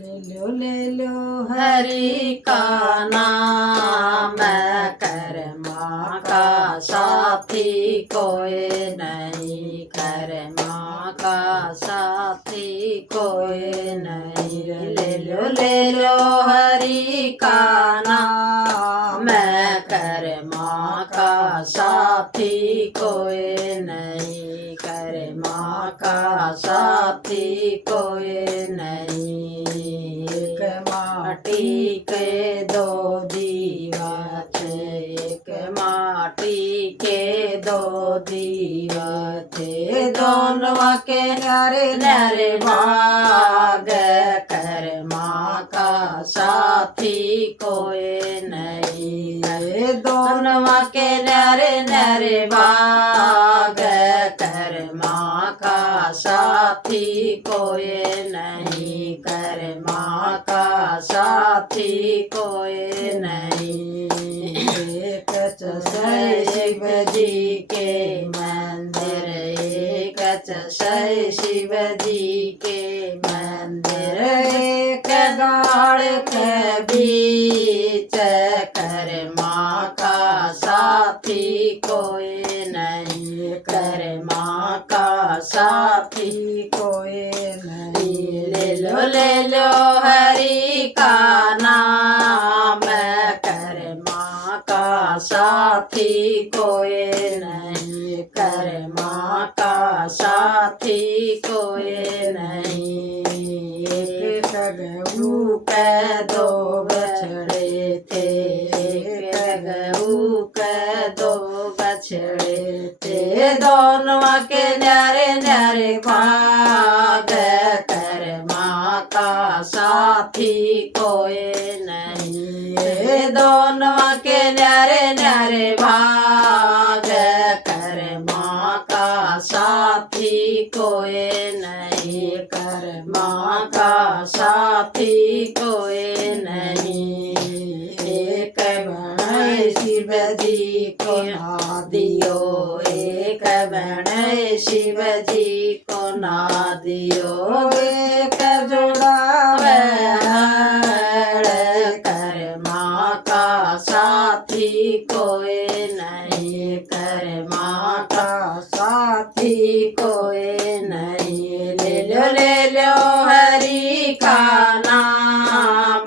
ले लो हरि का नाम, कर्मा का साथी कोई नहीं, कर्मा का साथी कोई नहीं। ले लो हरि का नाम, कर्मा का साथी कोई नहीं, कर्मा का साथी कोई नहीं। एक माटी के दो दीवा थे, एक माटी के दो दीवा थे, दोनों के न्यारे न्यारे भाग, कर्मा का साथी कोई नहीं। दोनों के न्यारे न्यारे भाग, कर्मा का साथी कोई नहीं, कर्मा का साथी कोई नहीं। एक शिव जी के मंदिर, एक शिव जी के मंदिर, एक गाड़ के बीच, कर्मा का साथी कोई नहीं, कर्मा का साथी कोई नहीं। ले लो हरि का नाम, कर्मा का साथी कोई नहीं, कर्मा का साथी कोई नहीं। एक गऊ के दो बछड़े थे, एक गऊ के दो बछड़े थे, दोनों के न्यारे न्यारे भाग, कर्मा का साथी कोई नहीं। दोनों के न्यारे न्यारे भाग, कर्मा का साथी कोई नहीं, कर्मा का साथी कोई नहीं। एक बण शिव जी को ना दियो, एक बण शिव जी को ना दियो, एक जोड़ा कर्मा का साथी कोई नहीं, कर्मा का साथी कोई नहीं। ले लो हरि का नाम,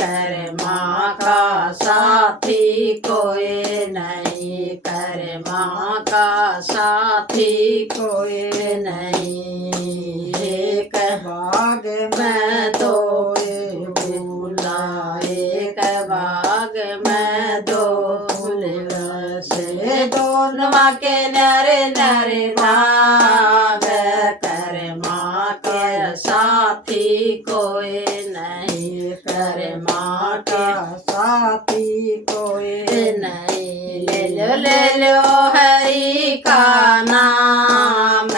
कर्मा का साथी कोई नहीं, कर्मा का साथी कोई नहीं। एक बाग में दो फूला, एक बाग में दो फूल से, दोनों के न्यारे न्यारे भाग, कर्मा के साथी कोई नहीं, कर्मा का साथी कोई नहीं। ले लो हरि का नाम,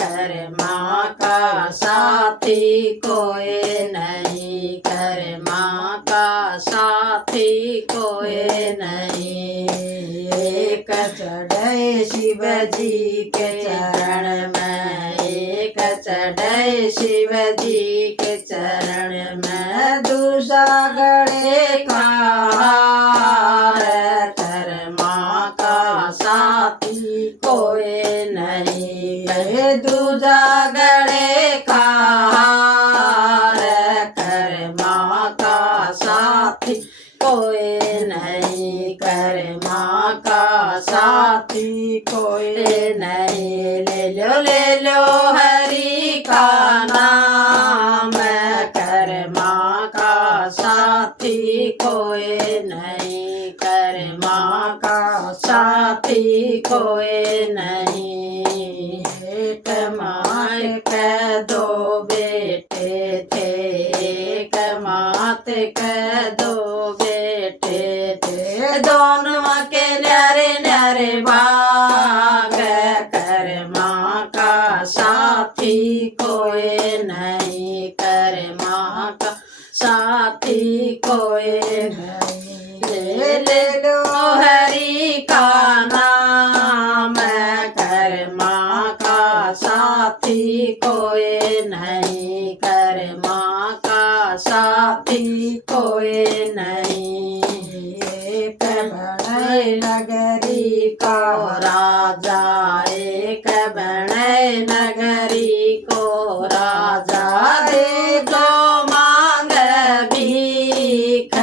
कर्मा का साथी कोई नहीं, कर्मा का साथी कोई नहीं। एक चढ़े शिव जी के चरण में, एक चढ़े शिव जी के चरण में, दूसरा गड़े का हार, कर्मा का साथी कोई नहीं। दूजा गड़े का हार, कर्मा का साथी कोई नहीं, कर्मा का साथी कोई नहीं। ले लो हरि का नाम, कर्मा का साथी कोई नहीं, कर्मा का साथी कोई नहीं। एक माँ के दो बेटे थे, एक मात के दो बेटे थे, दोनों के न्यारे न्यारे भाग, कर्मा का साथी कोई नहीं, कर्मा का साथी कोई नहीं। ले लो हरि का नाम, कर्मा का साथी कोई नहीं, कर्मा का साथी कोई नहीं। एक बड़े नगरी का राजा एक बड़े नगरी को राजा दे जो मांग भीख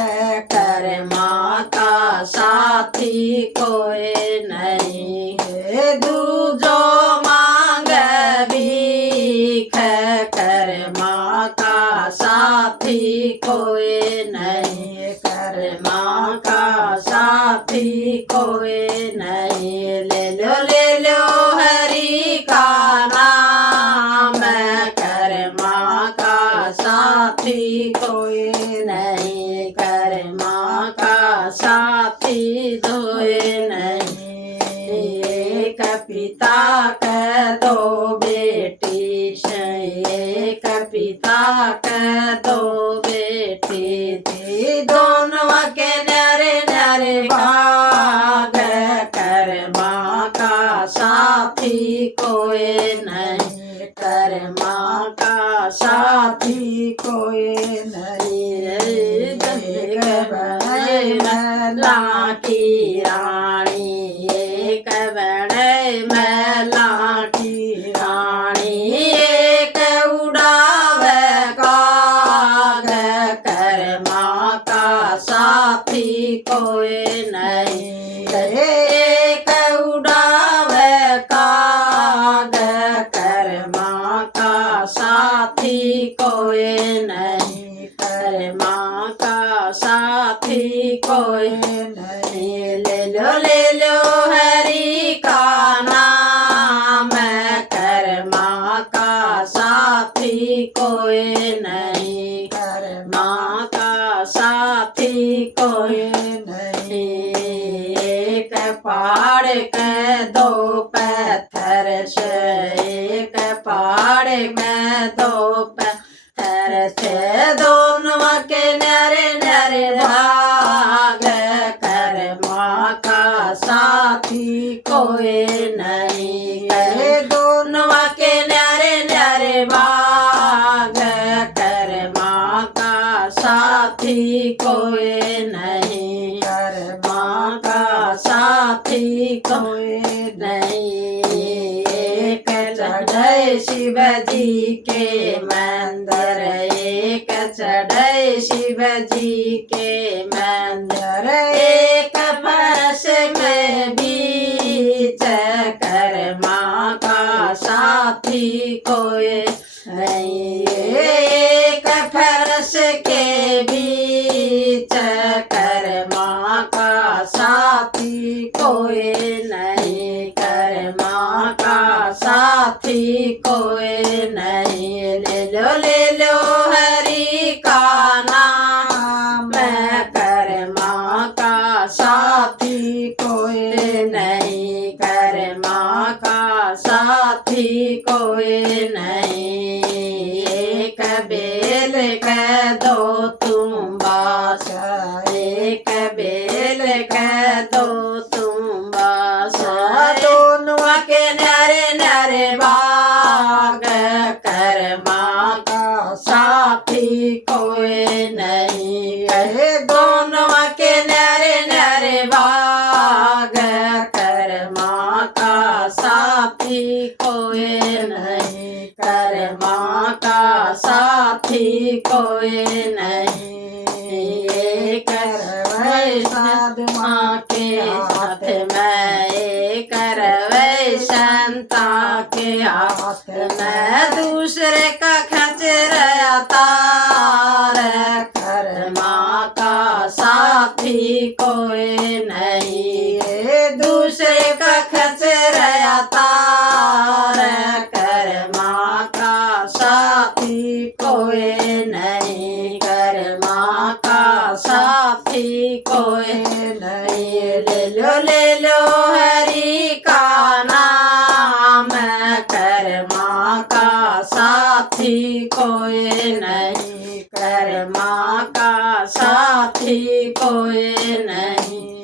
कर्मा का साथी कोई नहीं। दूजो मांग भीख कर्मा का साथी कोई नहीं। कर्मा का साथी कोई नहीं। ले लो हरि का नाम कर्मा का साथी कोई नहीं। कर्मा का साथी कोई नहीं। एक पिता के दो बेटी एक पिता के दो बेटी थी। दोनों के न्यारे न्यारे भाग कर्मा का साथी कोई नहीं। कर्मा का साथी कोई नहीं। महला की रानी एक बड़े महला की रानी एक उड़ावे काग कर्मा का साथी कोई नहीं। एक उड़ावे काग कर्मा का साथी कोई नहीं। कर्मा का साथी कोई नहीं। ले लो हरि का नाम कर्मा का साथी कोई नहीं। कर्मा का साथी कोई नहीं। एक पहाड़ के दो पत्थर से एक पहाड़ में दो पत्थर से दोनों के न्यारे न्यारे भाग कर्मा का साथी कोई नहीं। दोनों के न्यारे न्यारे भाग कर्मा का साथी कोई नहीं। कर्मा का साथी कोई नहीं। एक चढ़े शिव जी के मंदिर एक चढ़े शिव जी के मंदिर एक फर्श में बीच कर्मा का साथी कोई नहीं। एक फर्श के बीच कर्मा का साथी कोई नहीं। कर्मा का साथी कोई नहीं। ले लो हरि का नाम कर्मा का साथी कोई नहीं। कर्मा का साथी कोई नहीं। एक बेल के दो तुम बास एक बेल के दो तुम बास दोनों के न्यारे न्यारे बाग कर्मा का साथी कोई नहीं। दोनों के न्यारे न्यारे बाग कर्मा का साथी कोई नहीं। कर्मा का साथी कोई नहीं। एक साधुआ के हाथ में एक संता के हाथ में दूसरे का खच रहा तार कर्मा का साथी कोई नहीं। दूसरे का खच रहा तार कर्मा का साथी कोई नहीं। कर्मा का साथी कोई नहीं। ले लो हरि का नाम कर्मा का साथी कोई नहीं। कर्मा का साथी कोई नहीं।